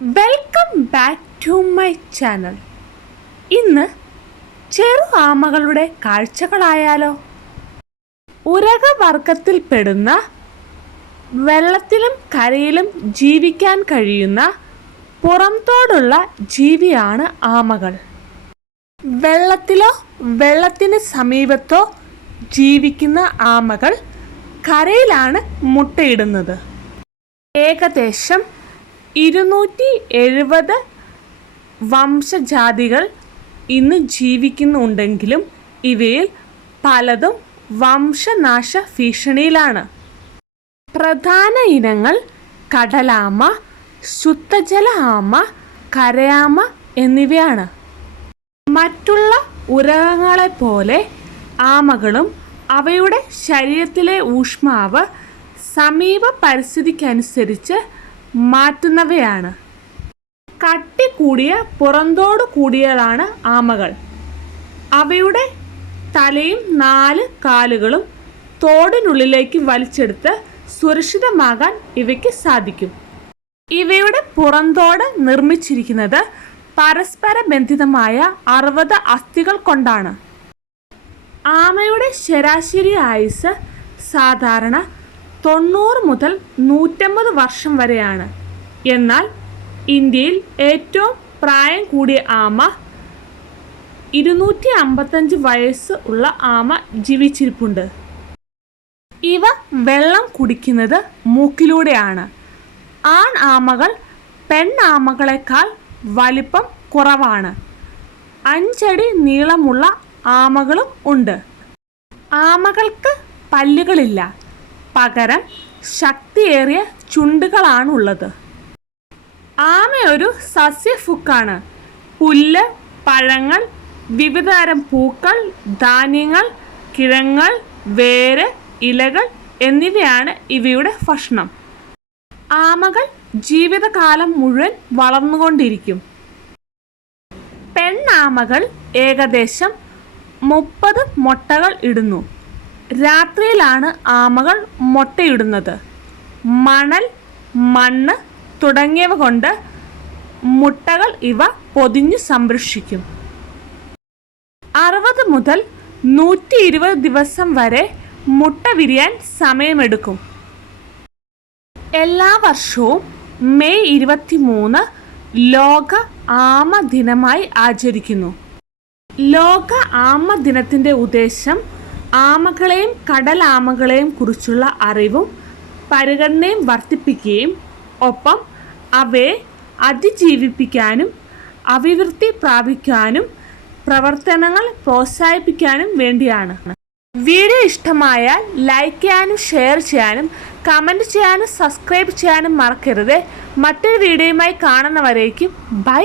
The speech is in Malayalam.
Welcome back to my channel. ഇന്ന് ചെറു ആമകളുടെ കാഴ്ചകളായാലോ. ഉരകവർഗത്തിൽപ്പെടുന്ന വെള്ളത്തിലും കരയിലും ജീവിക്കാൻ കഴിയുന്ന പുറംതോടുള്ള ജീവിയാണ് ആമകൾ. വെള്ളത്തിലോ വെള്ളത്തിന് സമീപത്തോ ജീവിക്കുന്ന ആമകൾ കരയിലാണ് മുട്ടയിടുന്നത്. ഏകദേശം 270 വംശജാതികൾ ഇന്ന് ജീവിക്കുന്നുണ്ടെങ്കിലും ഇവയിൽ പലതും വംശനാശ ഭീഷണിയിലാണ്. പ്രധാന ഇനങ്ങൾ കടലാമ, ശുദ്ധജല ആമ, കരയാമ എന്നിവയാണ്. മറ്റുള്ള ഉരകങ്ങളെപ്പോലെ ആമകളും അവയുടെ ശരീരത്തിലെ ഊഷ്മാവ് സമീപ പരിസ്ഥിതിക്കനുസരിച്ച് മാറ്റുന്നവയാണ്. കട്ടി കൂടിയ പുറന്തോട് കൂടിയതാണ് ആമകൾ. അവയുടെ തലയും 4 കാലുകളും തോടിനുള്ളിലേക്ക് വലിച്ചെടുത്ത് സുരക്ഷിതമാകാൻ ഇവയ്ക്ക് സാധിക്കും. ഇവയുടെ പുറന്തോട് നിർമ്മിച്ചിരിക്കുന്നത് പരസ്പര ബന്ധിതമായ 60 അസ്ഥികൾ കൊണ്ടാണ്. ആമയുടെ ശരാശരി ആയുസ് സാധാരണ 90 മുതൽ 150 വർഷം വരെയാണ്. എന്നാൽ ഇന്ത്യയിൽ ഏറ്റവും പ്രായം കൂടിയ ആമ 255 വയസ്സ് ഉള്ള ആമ ജീവിച്ചിരിപ്പുണ്ട്. ഇവ വെള്ളം കുടിക്കുന്നത് മൂക്കിലൂടെയാണ്. ആൺ ആമകൾ പെണ്ണാമകളെക്കാൾ വലിപ്പം കുറവാണ്. 5 അടി നീളമുള്ള ആമകളും ഉണ്ട്. ആമകൾക്ക് പല്ലുകളില്ല, പകരം ശക്തിയേറിയ ചുണ്ടുകളാണുള്ളത്. ആമ ഒരു സസ്യഭുക്കാണ്. പുല്ല്, പഴങ്ങൾ, വിവിധതരം പൂക്കൾ, ധാന്യങ്ങൾ, കിഴങ്ങുകൾ, വേര്, ഇലകൾ എന്നിവയാണ് ഇവയുടെ ഭക്ഷണം. ആമകൾ ജീവിതകാലം മുഴുവൻ വളർന്നുകൊണ്ടിരിക്കും. പെണ്ണാമകൾ ഏകദേശം 30 മുട്ടകൾ ഇടുന്നു. രാത്രിയിലാണ് ആമകൾ മുട്ടയിടുന്നത്. മണൽ, മണ്ണ് തുടങ്ങിയവ കൊണ്ട് മുട്ടകൾ ഇവ പൊതിഞ്ഞു സംരക്ഷിക്കും. 60 മുതൽ 120 ദിവസം വരെ മുട്ട വിരിയാൻ സമയമെടുക്കും. എല്ലാ വർഷവും മെയ് 23 ലോക ആമ ദിനമായി ആചരിക്കുന്നു. ലോക ആമ ദിനത്തിൻ്റെ ഉദ്ദേശം ആമകളെയും കടലാമകളെയും കുറിച്ചുള്ള അറിവും പരിഗണനയും വർദ്ധിപ്പിക്കുകയും ഒപ്പം അവയെ അതിജീവിപ്പിക്കാനും അഭിവൃദ്ധി പ്രാപിക്കാനും പ്രവർത്തനങ്ങൾ പ്രോത്സാഹിപ്പിക്കാനും വേണ്ടിയാണ്. വീഡിയോ ഇഷ്ടമായാൽ ലൈക്ക് ചെയ്യാനും ഷെയർ ചെയ്യാനും കമൻറ്റ് ചെയ്യാനും സബ്സ്ക്രൈബ് ചെയ്യാനും മറക്കരുത്. മറ്റൊരു വീഡിയോയുമായി കാണുന്നവരേക്കും ബൈ.